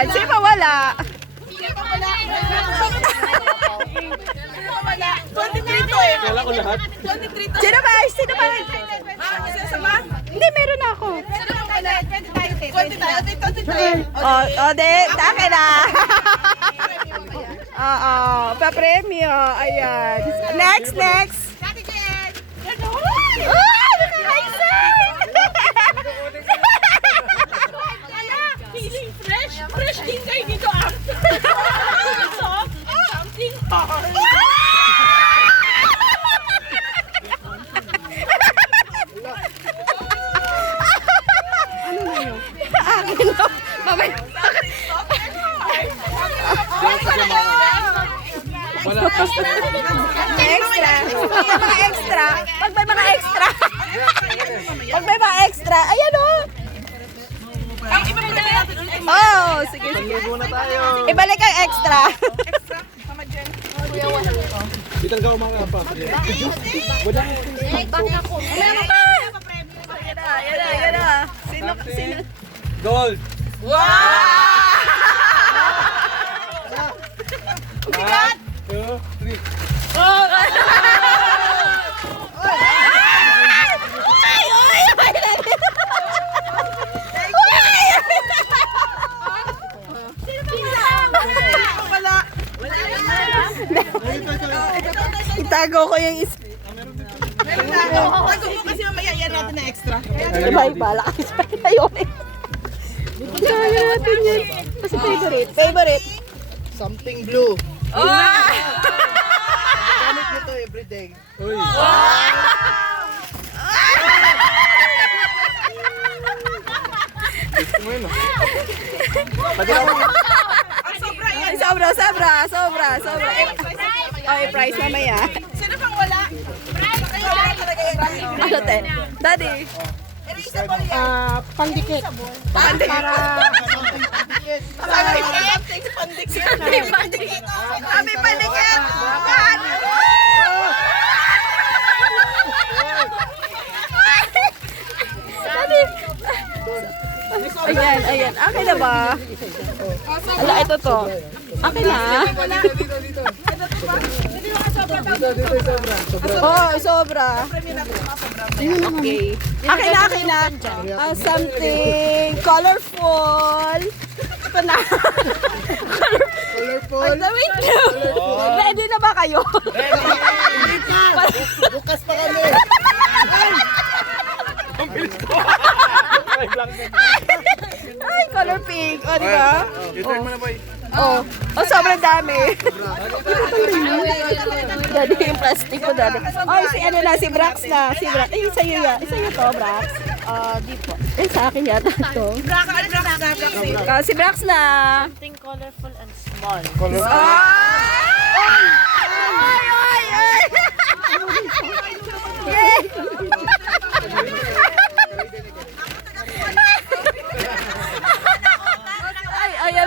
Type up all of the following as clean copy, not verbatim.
Ayan, sino pa wala? Kala ko lahat. Sino ba? Sino ba? Hindi, meron ako. O, de, take na. Oo, pa-premyo. Ayan. Next. Oh, nakaka-excite! Feeling fresh. Fresh din kayo dito ah. Something hot. Akin to. Mamaya. Wala. Extra. Pag may mga extra. Pag may mga extra. Ayan o. Oh, sige. Muna tayo. Ibalik ang extra. Bitang ka umanga pa. Wala. Ayan na. Sino? Gold. Bigat. 2, 3. Itago ko yung Kasi mamaya yan natin na extra. iba-iba. Lakas pa tayo. Kaya natin yan. Kasi favorite. Something blue. Oh! Gamit mo to everyday. Uy. Gusto mo yun ah. Ay, sobra. Okay, price mamaya. Sino pang wala? Ano te? Daddy. Pandikit. Pandikit. Kami pandikit. Daddy. Ayan. Akin na ba? Ala, ito to. Akin na. Oh, sobra. Okay. Akin na. Something colorful. Ito na. Colorful. Ay, wait lang. Ready na ba kayo? Bukas pa kami. Ay, color pink. O, di ba? I-turn mo na boy. Oh, sobrang dami. Dali yung plastic ko, dali. Ay, si Brax na. Ay, sa'yo to, Brax. Di po. Sa akin yata to. Si Brax na. Something colorful and small. Ay! Yay! Ayan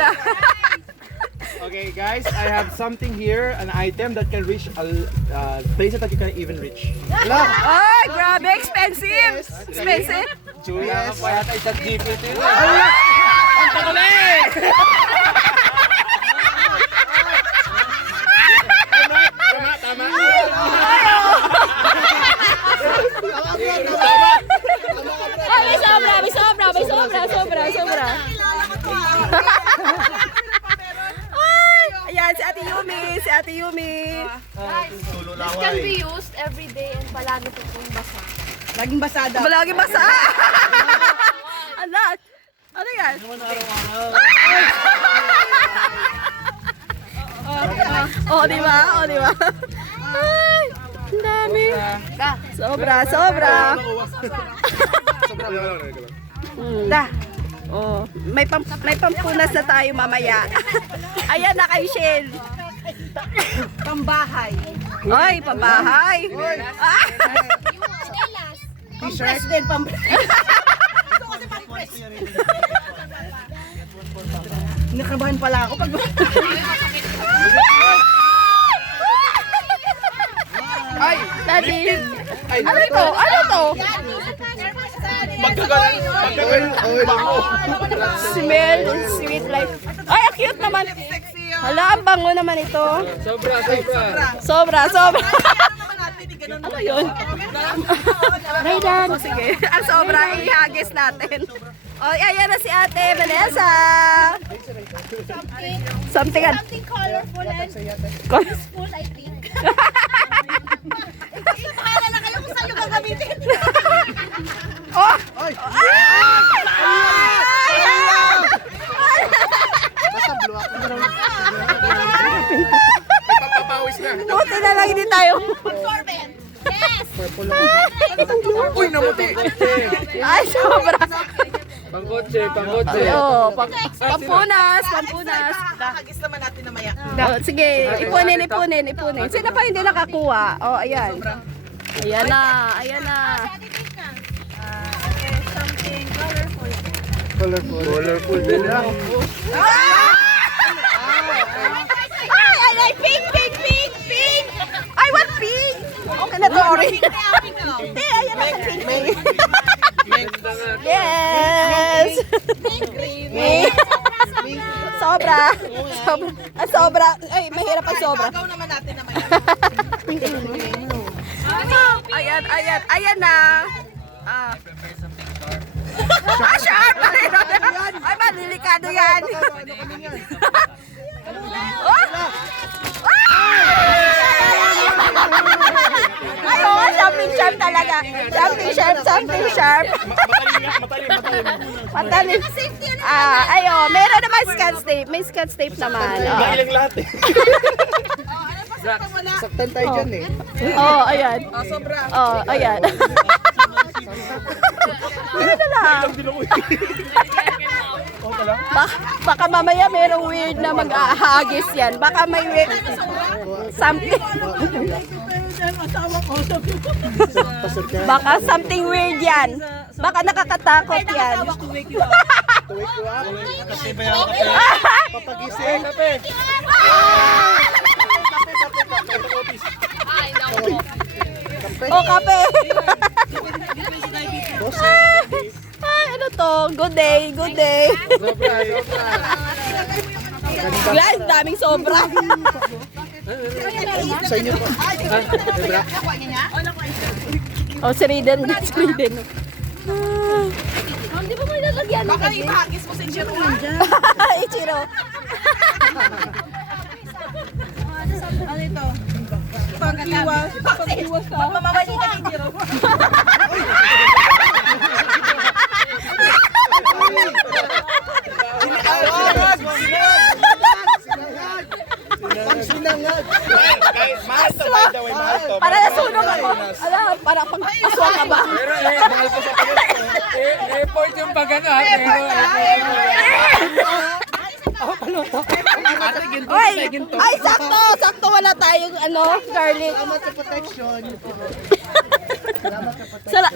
na. Okay guys, I have something here, an item that can reach places that you can even reach. Ay, grabe, expensive. Julia, pa yata isa GPT. Tama. Ay, may sobra. Ay, ayan, si Ate Yumi. This can be used every day and palagi po pong basa. Laging basada. Malagi basa. Alat. Ano yan? Oh, di ba? Ay, ang dami. Sobra. Da. Oh, may pampunas na tayo mamaya. Ayan na kay Shell. Pambahay. Ay, pambahay. Ah! Pampress din, pampress. Ito kasi pampress. Nakabahan pala ako pag... Daddy. Ano to? Magkagaling bango. Smell, sweet life. Ay, ang cute naman. Hala, ang bango naman ito. Sobra. Ano yun? Raydan. O sige, ang sobra, ihagis natin. O, ayan na si Ate Vanessa. Something colorful and colorful. I think. Bahala na kayo kung saan yung gagamitin. Oh! Basta blue ako. Papawis na. Buti na lang hindi tayo. Absorbent. Yes. Uy, namuti. Ay, sobra. Pangkotse. Oh, pampunas. Nakagis naman natin na maya. Oh, sige, ipunin. Sino pa hindi nakakuha? Oh, ayan. Ayan na. Something colorful. Colorful din na. Ay, pink. I want pink. Okay na to, orange. Hindi, ayan na pink. Yes. Sobra. Ay, mahirap ang sobra. Gagaw naman natin na maya. Ayan na. Sharp! Ay, malilikado yan. Ay, oo, something sharp talaga. Something sharp. Matalim. Ayo, meron naman scotch tape. May scotch tape naman. Ilang lahat eh. Saktan tayo dyan eh. Oh, ayan. Sobra. Oh, ayan. Ano na lang? Baka mamaya merong weird na mag-ahagis yan. Baka may weird. Something. Baka something weird yan. Baka nakakatakot yan. To wake you up. Papagising. O, kape. Ay, ano to? Good day. Guys, daming sobra. Sa inyo po. Oh, si Riden. Di ba mo ilalagyan? Baka ibahagis mo sa Ichiro. Ichiro. Ano ito? Pag-iwas ka. Mamamali ka Ichiro. Sinangag. Guys, mahal to, by the way, mahal to. Para nasunog ako. Alam, para pang aswa ka ba? Pero mahal ko sa effort yung pagano ha. Ay, sakto wala tayong garlic. Salamat sa protection.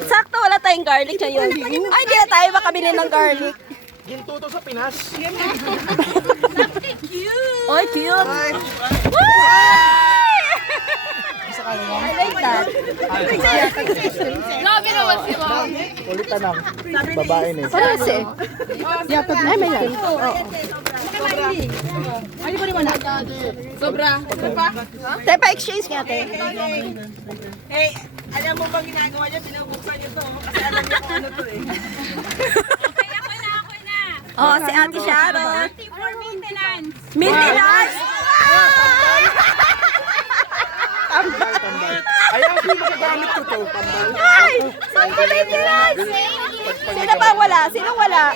Sakto wala tayong garlic ngayon. Ay, hindi na tayo makabili ng garlic. Ginto to sa Pinas. Oy, cute. I like that. Grabe naman si Mom. Ulitan lang. Babae na eh. Paras eh. Ay, may lang. Sobra. Pa? Tayo pa exchange nga, te. Hey, alam mo ba ginagawa niya? Binubuksan niyo to. Kasi alam niya kung ano to eh. Oh, si Ate Sharon. For maintenance. Maintenance! Ayaw, hindi magagamit ko to. Ay! Saan ko maintenance? Sino ba wala? Sinong wala?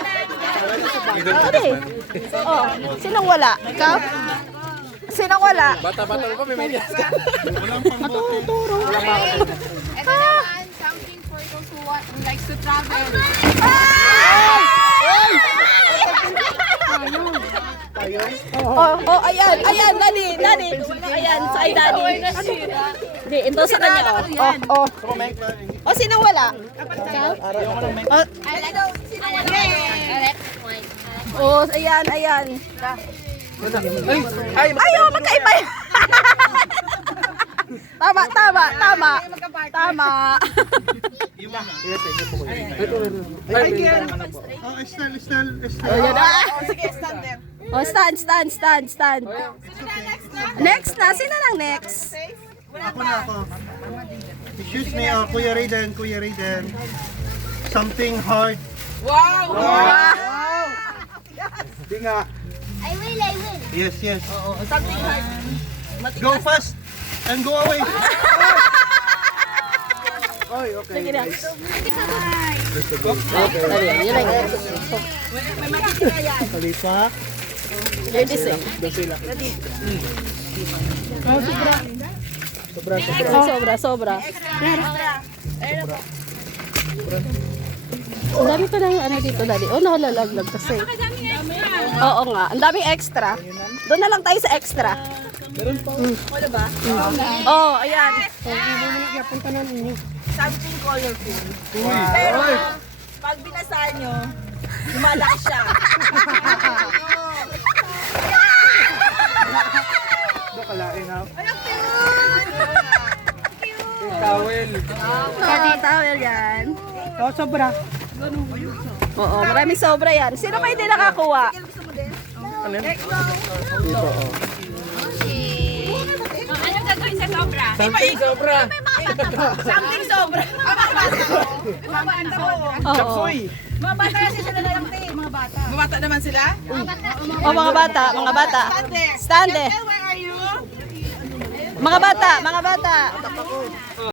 Ano eh? Oh, sinong wala? Ikaw? Sinong wala? Bata-bata mo pa, may medyas ka. Ito naman, something for those who likes to travel. Oh, ayan, Dani. Ayan, sa'yo, Dani. Hindi, ito sa kanya, oh. Oh, sinong wala? Oh, oh, ayan. Ay, Ay, oh, magkaiba yan. Tama, tama, tama. Tama. Oh, Estelle. Oh, sige, stand there. Oh, stand. Next na. Sino lang next? Ako na ako. Excuse me, Kuya Raiden. Something hard. Wow! Di nga. I will. Yes. Something hard. Go fast and go away. Oy, okay. Sige na. May makikita yan. Kalipa. Ladies eh. Sobra. Ang dami pa ng ano dito, Daddy. Oh, nakalalaglag kasi. Oo nga. Ang daming extra. Doon na lang tayo sa extra. Wala ba? Oh, ayan. Sabi ko yung colorful. Pero, pag binasaan nyo, lumalaki siya. Bakalain ha. Towel. Towel yan. Oh, sobra. Oo, maraming sobra yan. Sino pa hindi nakakuha? Anong gagawin sa sobra? Something sobra. Something sobra. Oo. Chapsoy. Mga bata kasi sila na lang tayo. Mga bata. Mga bata naman sila? Oh, mga bata. Stand there. Where are you? Mga bata.